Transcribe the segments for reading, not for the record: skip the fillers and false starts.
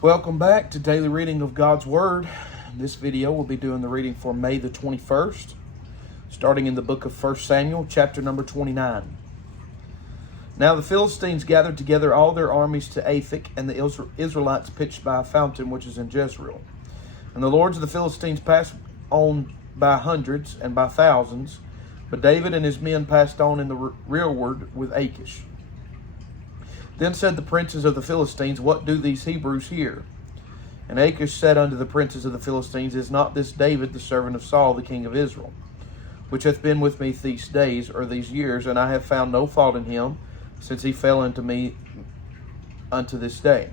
Welcome back to Daily Reading of God's Word. In this video, we'll be doing the reading for May the 21st, starting in the book of 1 Samuel, chapter number 29. Now the Philistines gathered together all their armies to Aphek, and the Israelites pitched by a fountain which is in Jezreel. And the lords of the Philistines passed on by hundreds and by thousands, but David and his men passed on in the rearward with Achish. Then said the princes of the Philistines, What do these Hebrews here? And Achish said unto the princes of the Philistines, Is not this David the servant of Saul the king of Israel, which hath been with me these days, or these years, and I have found no fault in him, since he fell unto me unto this day?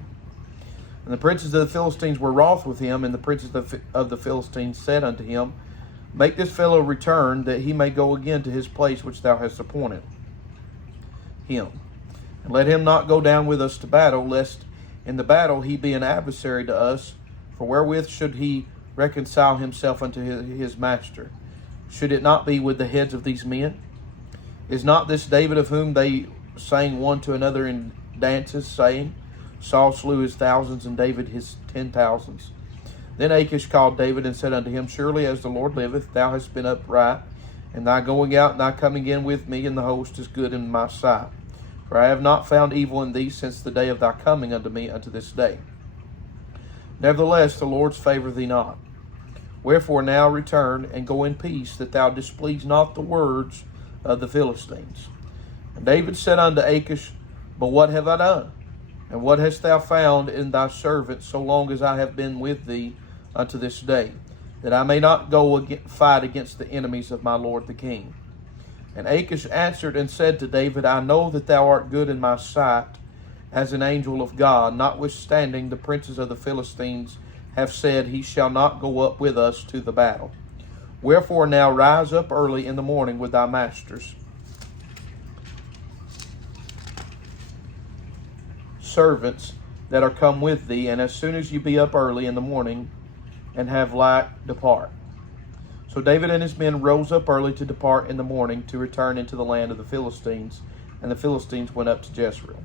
And the princes of the Philistines were wroth with him, and the princes of the Philistines said unto him, Make this fellow return, that he may go again to his place which thou hast appointed him. And let him not go down with us to battle, lest in the battle he be an adversary to us. For wherewith should he reconcile himself unto his master? Should it not be with the heads of these men? Is not this David of whom they sang one to another in dances, saying, Saul slew his thousands, and David his 10,000s? Then Achish called David and said unto him, Surely as the Lord liveth, thou hast been upright, and thy going out and thy coming in with me in the host is good in my sight. For I have not found evil in thee since the day of thy coming unto me unto this day. Nevertheless, the Lord's favour thee not. Wherefore now return, and go in peace, that thou displease not the words of the Philistines. And David said unto Achish, But what have I done? And what hast thou found in thy servant, so long as I have been with thee unto this day, that I may not go fight against the enemies of my lord the king? And Achish answered and said to David, I know that thou art good in my sight, as an angel of God. Notwithstanding, the princes of the Philistines have said, He shall not go up with us to the battle. Wherefore now rise up early in the morning with thy masters' servants that are come with thee, and as soon as you be up early in the morning, and have light, depart. So David and his men rose up early to depart in the morning, to return into the land of the Philistines, and the Philistines went up to Jezreel.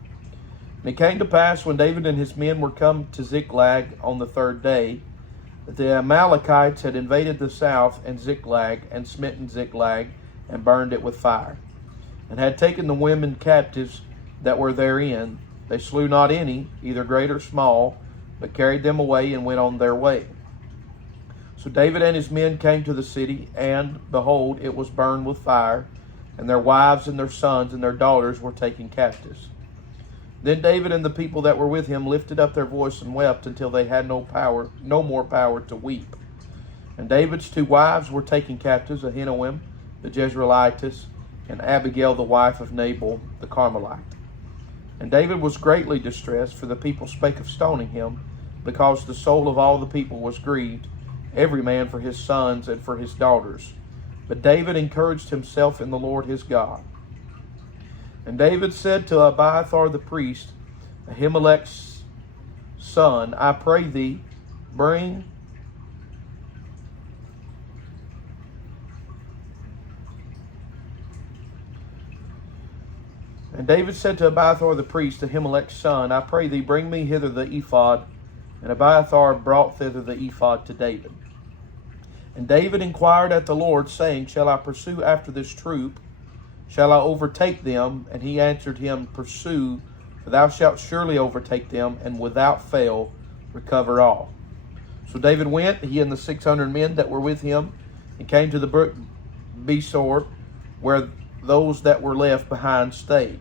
And it came to pass, when David and his men were come to Ziklag on the third day, that the Amalekites had invaded the south and Ziklag, and smitten Ziklag, and burned it with fire, and had taken the women captives that were therein. They slew not any, either great or small, but carried them away and went on their way. So David and his men came to the city, and, behold, it was burned with fire, and their wives and their sons and their daughters were taken captives. Then David and the people that were with him lifted up their voice and wept until they had no more power to weep. And David's two wives were taken captives, Ahinoam the Jezreelitess, and Abigail the wife of Nabal the Carmelite. And David was greatly distressed, for the people spake of stoning him, because the soul of all the people was grieved, every man for his sons and for his daughters. But David encouraged himself in the Lord his God. And David said to Abiathar the priest, Ahimelech's son, I pray thee, bring And David said to Abiathar the priest, Ahimelech's son, I pray thee, bring me hither the ephod. And Abiathar brought thither the ephod to David. And David inquired at the Lord, saying, Shall I pursue after this troop? Shall I overtake them? And he answered him, Pursue, for thou shalt surely overtake them, and without fail recover all. So David went, he and the 600 men that were with him, and came to the brook Besor, where those that were left behind stayed.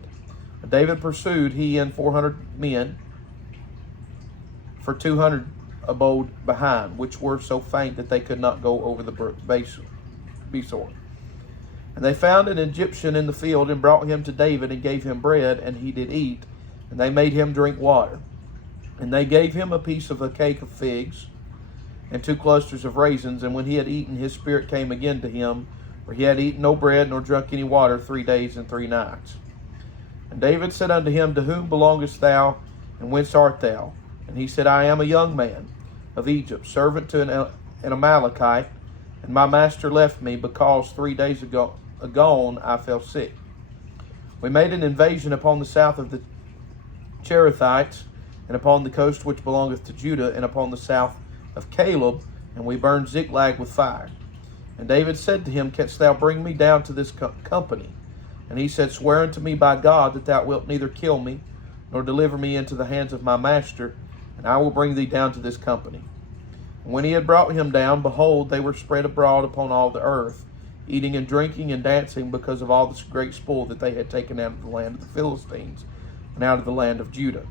And David pursued, he and 400 men, for 200 abode behind, which were so faint that they could not go over the brook Besor. And they found an Egyptian in the field, and brought him to David, and gave him bread, and he did eat, and they made him drink water. And they gave him a piece of a cake of figs, and 2 clusters of raisins. And when he had eaten, his spirit came again to him, for he had eaten no bread, nor drunk any water 3 days and 3 nights. And David said unto him, To whom belongest thou, and whence art thou? And he said, I am a young man of Egypt, servant to an Amalekite, and my master left me, because 3 days agone I fell sick. We made an invasion upon the south of the Cherethites, and upon the coast which belongeth to Judah, and upon the south of Caleb, and we burned Ziklag with fire. And David said to him, Canst thou bring me down to this company? And he said, Swear unto me by God that thou wilt neither kill me, nor deliver me into the hands of my master, and I will bring thee down to this company. And when he had brought him down, behold, they were spread abroad upon all the earth, eating and drinking and dancing, because of all this great spoil that they had taken out of the land of the Philistines, and out of the land of Judah.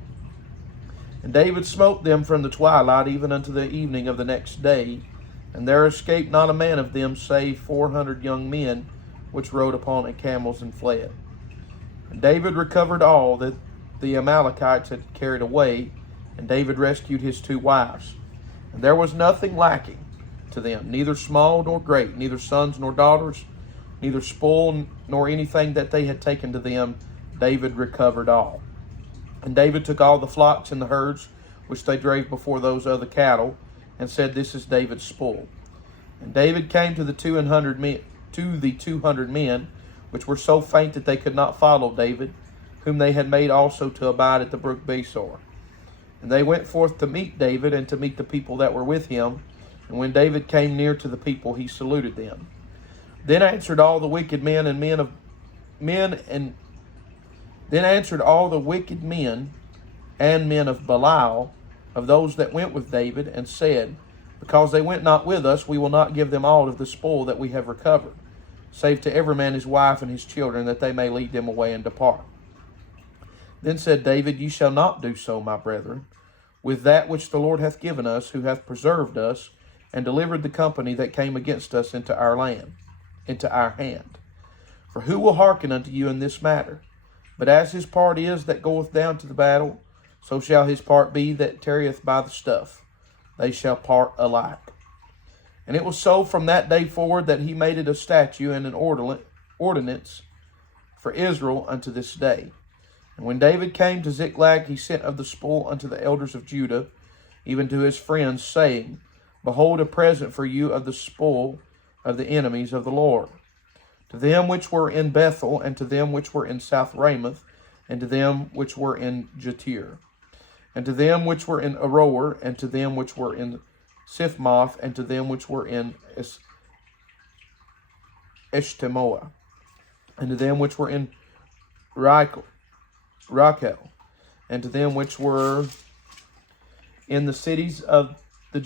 And David smote them from the twilight even unto the evening of the next day, and there escaped not a man of them, save 400 young men, which rode upon camels and fled. And David recovered all that the Amalekites had carried away, and David rescued his 2 wives. And there was nothing lacking to them, neither small nor great, neither sons nor daughters, neither spoil nor anything that they had taken to them. David recovered all. And David took all the flocks and the herds which they drave before those other cattle, and said, This is David's spoil. And David came to the 200 men, which were so faint that they could not follow David, whom they had made also to abide at the brook Besor. And they went forth to meet David, and to meet the people that were with him. And when David came near to the people, he saluted them. Then answered all the wicked men and men of Belial, of those that went with David, and said, Because they went not with us, we will not give them all of the spoil that we have recovered, save to every man his wife and his children, that they may lead them away and depart. Then said David, Ye shall not do so, my brethren, with that which the Lord hath given us, who hath preserved us, and delivered the company that came against us into our hand. For who will hearken unto you in this matter? But as his part is that goeth down to the battle, so shall his part be that tarrieth by the stuff. They shall part alike. And it was so from that day forward that he made it a statute and an ordinance for Israel unto this day. And when David came to Ziklag, he sent of the spoil unto the elders of Judah, even to his friends, saying, Behold, a present for you of the spoil of the enemies of the Lord. To them which were in Bethel, and to them which were in South Ramoth, and to them which were in Jatir, and to them which were in Aroer, and to them which were in Siphmoth, and to them which were in Eshtemoa, and to them which were in Raquel, and to them which were in the cities of the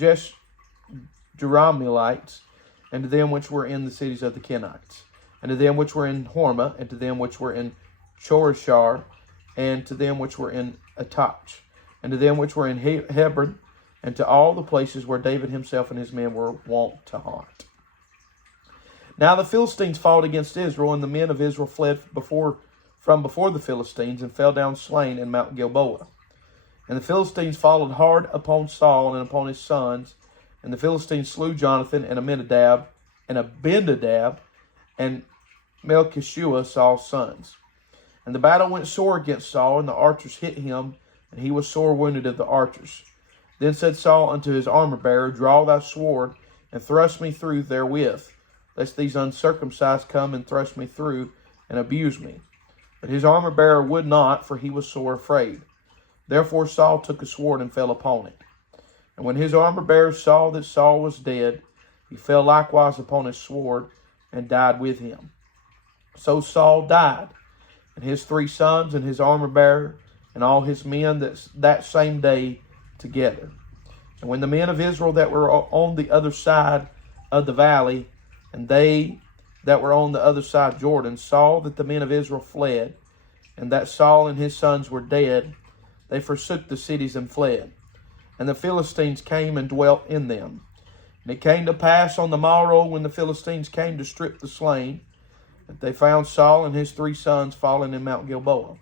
Jerahmeelites, and to them which were in the cities of the Kenites, and to them which were in Hormah, and to them which were in Chorashar, and to them which were in Atach, and to them which were in Hebron, and to all the places where David himself and his men were wont to haunt. Now the Philistines fought against Israel, and the men of Israel fled from before the Philistines, and fell down slain in Mount Gilboa. And the Philistines followed hard upon Saul and upon his sons, and the Philistines slew Jonathan and Abinadab, and Melchishua, Saul's sons. And the battle went sore against Saul, and the archers hit him, and he was sore wounded of the archers. Then said Saul unto his armor-bearer, Draw thy sword, and thrust me through therewith, lest these uncircumcised come and thrust me through, and abuse me. But his armor-bearer would not, for he was sore afraid. Therefore Saul took a sword and fell upon it. And when his armor-bearer saw that Saul was dead, he fell likewise upon his sword, and died with him. So Saul died, and his 3 sons, and his armor-bearer, and all his men that same day together. And when the men of Israel that were on the other side of the valley, and they that were on the other side of Jordan, saw that the men of Israel fled, and that Saul and his sons were dead, they forsook the cities and fled. And the Philistines came and dwelt in them. And it came to pass on the morrow, when the Philistines came to strip the slain, that they found Saul and his 3 sons fallen in Mount Gilboa.